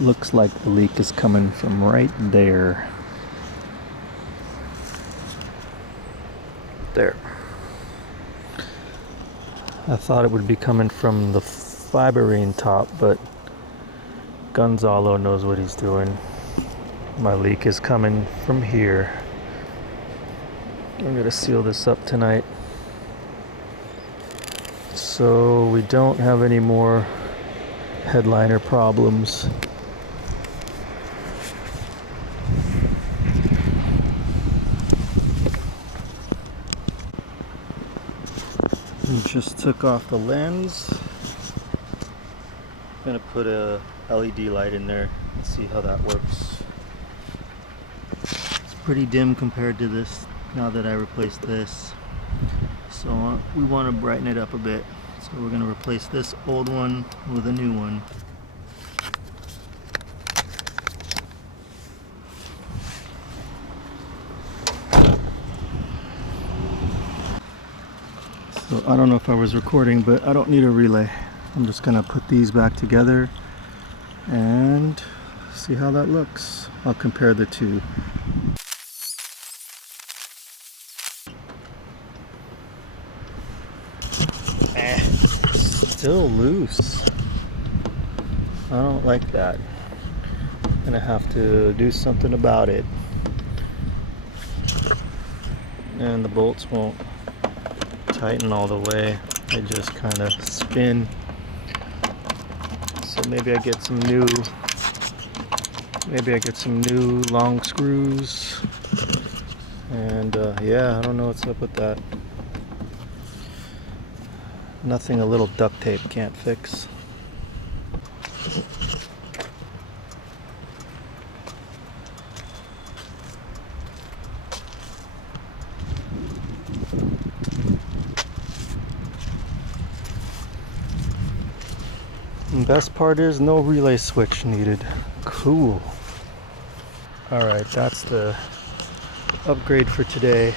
Looks like the leak is coming from right there. There. I thought it would be coming from the fiberine top, but Gonzalo knows what he's doing. My leak is coming from here. I'm gonna seal this up tonight so we don't have any more headliner problems. Just took off the lens. I'm gonna put a LED light in there and see how that works. It's pretty dim compared to this now that I replaced this, so we want to brighten it up a bit. So we're gonna replace this old one with a new one. So I don't know if I was recording, but I don't need a relay. I'm just gonna put these back together and see how that looks. I'll compare the two. Still loose. I don't like that. I'm gonna have to do something about it. And the bolts won't tighten all the way. They just kind of spin. So maybe I get some new long screws. And yeah, I don't know what's up with that. Nothing a little duct tape can't fix. And best part is no relay switch needed. Cool. Alright, that's the upgrade for today.